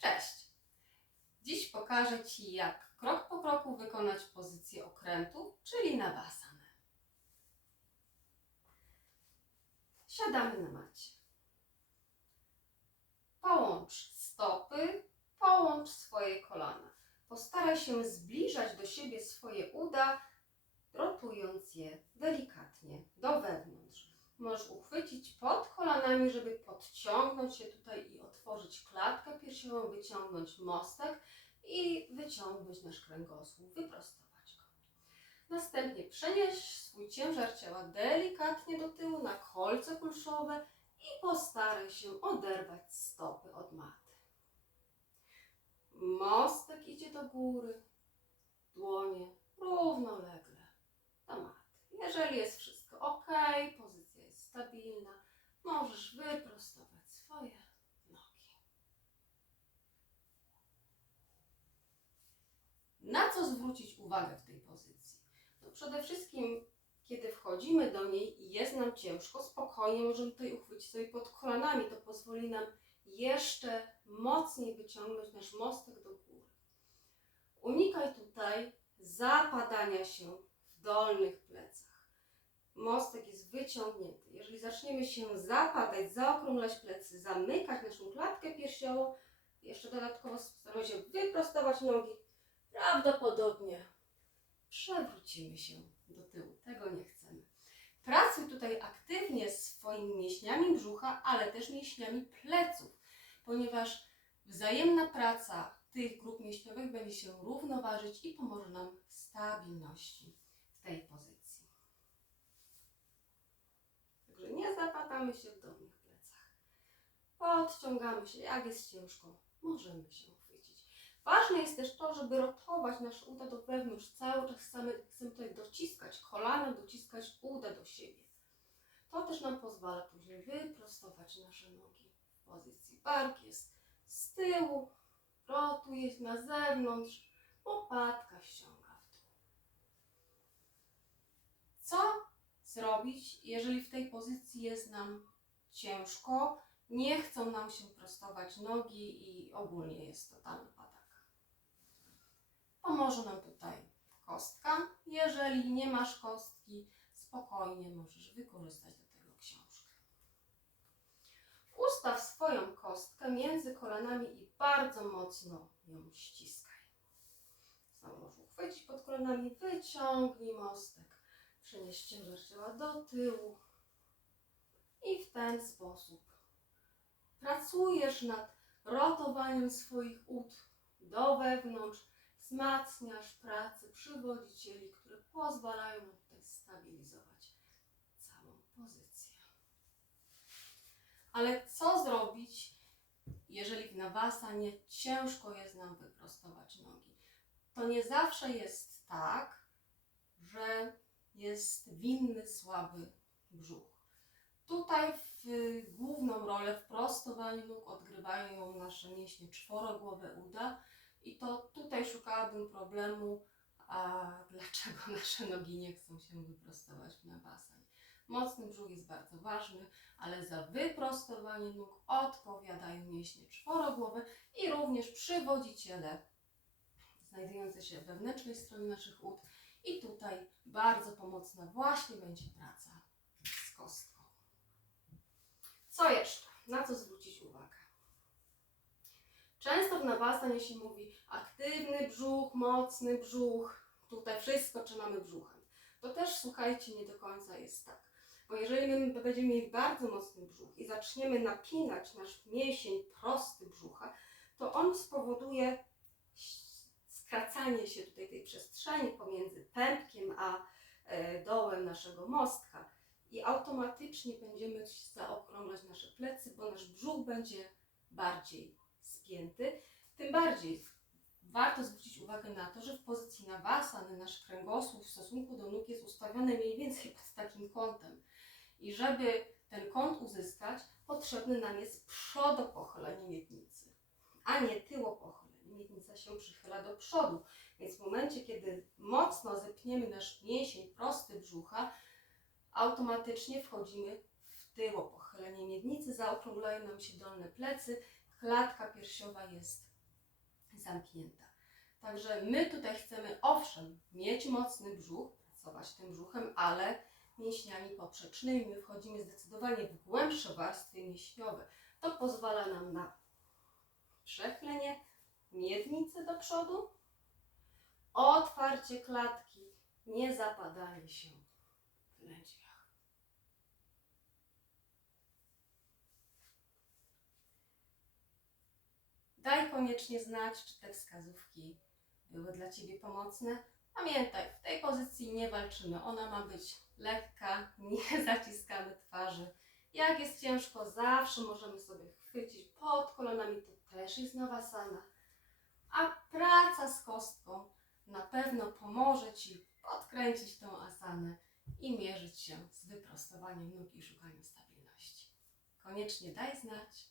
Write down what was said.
Cześć! Dziś pokażę Ci, jak krok po kroku wykonać pozycję okrętu, czyli nawasanę. Siadamy na macie. Połącz stopy, połącz swoje kolana. Postaraj się zbliżać do siebie swoje uda, rotując je delikatnie do wewnątrz. Możesz uchwycić pod kolanami, żeby podciągnąć się tutaj i otworzyć klatkę piersiową, wyciągnąć mostek i wyciągnąć nasz kręgosłup, wyprostować go. Następnie przenieś swój ciężar ciała delikatnie do tyłu na kolce kulszowe i postaraj się oderwać stopy od maty. Mostek idzie do góry, dłonie równolegle do maty. Jeżeli jest wszystko ok, pozycja jest stabilna, możesz wyprostować swoje nogi. Na co zwrócić uwagę w tej pozycji? No przede wszystkim, kiedy wchodzimy do niej i jest nam ciężko, spokojnie możemy tutaj uchwycić sobie pod kolanami. To pozwoli nam jeszcze mocniej wyciągnąć nasz mostek do góry. Unikaj tutaj zapadania się w dolnych plecach. Mostek jest wyciągnięty. Jeżeli zaczniemy się zapadać, zaokrąglać plecy, zamykać naszą klatkę piersiową, jeszcze dodatkowo staramy się wyprostować nogi, prawdopodobnie przewrócimy się do tyłu. Tego nie chcemy. Pracuj tutaj aktywnie swoimi mięśniami brzucha, ale też mięśniami pleców, ponieważ wzajemna praca tych grup mięśniowych będzie się równoważyć i pomoże nam w stabilności w tej pozycji. Także nie zapadamy się w dolnych plecach. Podciągamy się, jak jest ciężko, możemy się. Ważne jest też to, żeby rotować nasze uda do wewnątrz. Cały czas chcemy, chcemy tutaj dociskać kolana, dociskać uda do siebie. To też nam pozwala później wyprostować nasze nogi w pozycji. Bark jest z tyłu, rotuje na zewnątrz, łopatka ściąga w dół. Co zrobić, jeżeli w tej pozycji jest nam ciężko, nie chcą nam się prostować nogi i ogólnie jest totalny patak. Pomoże nam tutaj kostka. Jeżeli nie masz kostki, spokojnie możesz wykorzystać do tego książkę. Ustaw swoją kostkę między kolanami i bardzo mocno ją ściskaj. Znowu możesz uchwycić pod kolanami, wyciągnij mostek, przenieś ciężar ciała do tyłu i w ten sposób pracujesz nad rotowaniem swoich ud do wewnątrz, wzmacniasz pracę przywodzicieli, które pozwalają nam tutaj stabilizować całą pozycję. Ale co zrobić, jeżeli w nawasanie ciężko jest nam wyprostować nogi? To nie zawsze jest tak, że jest winny słaby brzuch. Tutaj w główną rolę w prostowaniu nóg odgrywają nasze mięśnie czworogłowe uda i to tutaj szukałabym problemu, a dlaczego nasze nogi nie chcą się wyprostować w nawasanie. Mocny brzuch jest bardzo ważny, ale za wyprostowanie nóg odpowiadają mięśnie czworogłowe i również przywodziciele znajdujące się w wewnętrznej stronie naszych ud. I tutaj bardzo pomocna właśnie będzie praca z kostką. Co jeszcze? Na co zwrócić uwagę? W nawasanie się mówi aktywny brzuch, mocny brzuch. Tutaj wszystko trzymamy brzuchem. To też słuchajcie, nie do końca jest tak. Bo jeżeli my będziemy mieli bardzo mocny brzuch i zaczniemy napinać nasz mięsień prosty brzucha, to on spowoduje skracanie się tutaj tej przestrzeni pomiędzy pępkiem a e, dołem naszego mostka i automatycznie będziemy zaokrąglać nasze plecy, bo nasz brzuch będzie bardziej spięty. Tym bardziej warto zwrócić uwagę na to, że w pozycji nawasany nasz kręgosłup w stosunku do nóg jest ustawiony mniej więcej pod takim kątem. I żeby ten kąt uzyskać, potrzebny nam jest przodopochylenie miednicy, a nie tyłopochylenie. Miednica się przychyla do przodu, więc w momencie, kiedy mocno zepniemy nasz mięsień prosty brzucha, automatycznie wchodzimy w tyłopochylenie miednicy, zaokrąglają nam się dolne plecy, klatka piersiowa jest zamknięta. Także my tutaj chcemy, owszem, mieć mocny brzuch, pracować tym brzuchem, ale mięśniami poprzecznymi. My wchodzimy zdecydowanie w głębsze warstwy mięśniowe. To pozwala nam na przechlenie miednicy do przodu, otwarcie klatki, nie zapadanie się w lędźwiach. Daj koniecznie znać, czy te wskazówki były dla Ciebie pomocne. Pamiętaj, w tej pozycji nie walczymy. Ona ma być lekka, nie zaciskamy twarzy. Jak jest ciężko, zawsze możemy sobie chwycić pod kolanami, to też jest nawasana. A praca z kostką na pewno pomoże Ci podkręcić tą asanę i mierzyć się z wyprostowaniem nóg i szukaniem stabilności. Koniecznie daj znać.